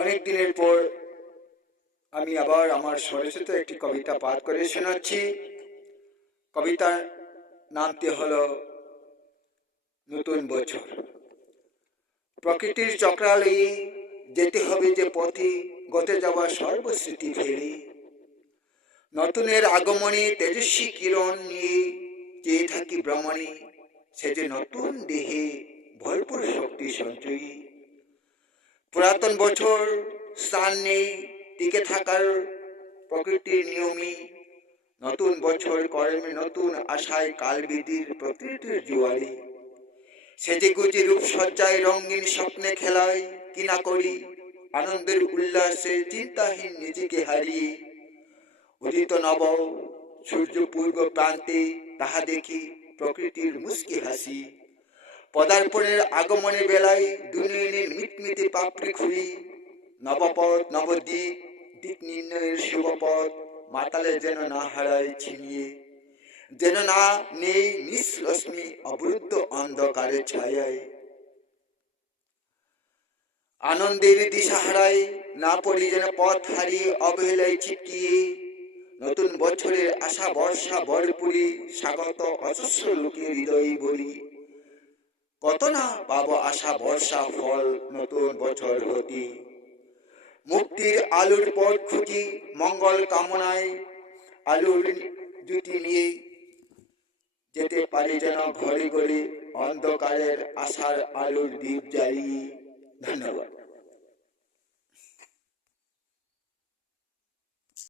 অনেক দিনের পর আমি আবার আমার সরস্বতী একটি কবিতা পাঠ করে শোনাচ্ছি। কবিতার নামটি হলো নতুন বছর। প্রকৃতির চক্রালয়ে যেতে হবে যে পথে, গতে যাওয়া সর্বস্মৃতি ফেলে। নতুনের আগমনে তেজস্বী কিরণ নিয়ে চেয়ে থাকি ভ্রমণে, সে যে নতুন দেহে ভরপুর শক্তি সঞ্চয়ী। পুরাতন বছর স্থান নেই টিকে থাকার প্রকৃতির নিয়মে। নতুন বছর কর্মে নতুন আশায় কালবিধির প্রকৃতির জোয়ারে। সেজে গুজে রূপসজ্জায় রঙিন স্বপ্নে খেলায় কিনা করি, আনন্দের উল্লাসে চিন্তাহীন নিজেকে হারিয়ে। উদিত নব সূর্য পূর্ব প্রান্তে, তাহা দেখি প্রকৃতির মুস্কি হাসি। পদার্পণের আগমনের বেলায় দুনিয়নের মিটমিটে পাপড়ি খুলি। নবপথ নবদিক, দিক নির্ণয়ের শুভপথ মাতালে যেন না হারায় ছিনিয়ে। যেন না নেই নিঃরশ্মি অবরুদ্ধ অন্ধকারের ছায়ায়। আনন্দের দিশাহারায় না পড়ি যেন পথ হারিয়ে অবহেলায় ছিটকিয়ে। নতুন বছরের আশা বর্ষা ভরপুরি স্বাগত অজস্র লোকের হৃদয়ে বলি। কত না পাবো আশা বর্ষা ফল নতুন বছর হতে। মুক্তির আলোর পথ খুঁজি মঙ্গল কামনায়, আলোর জুতি নিয়ে যেতে পারি যেন ঘরে ঘরে অন্ধকারের আশার আলোর দ্বীপ জ্বালিয়ে। ধন্যবাদ।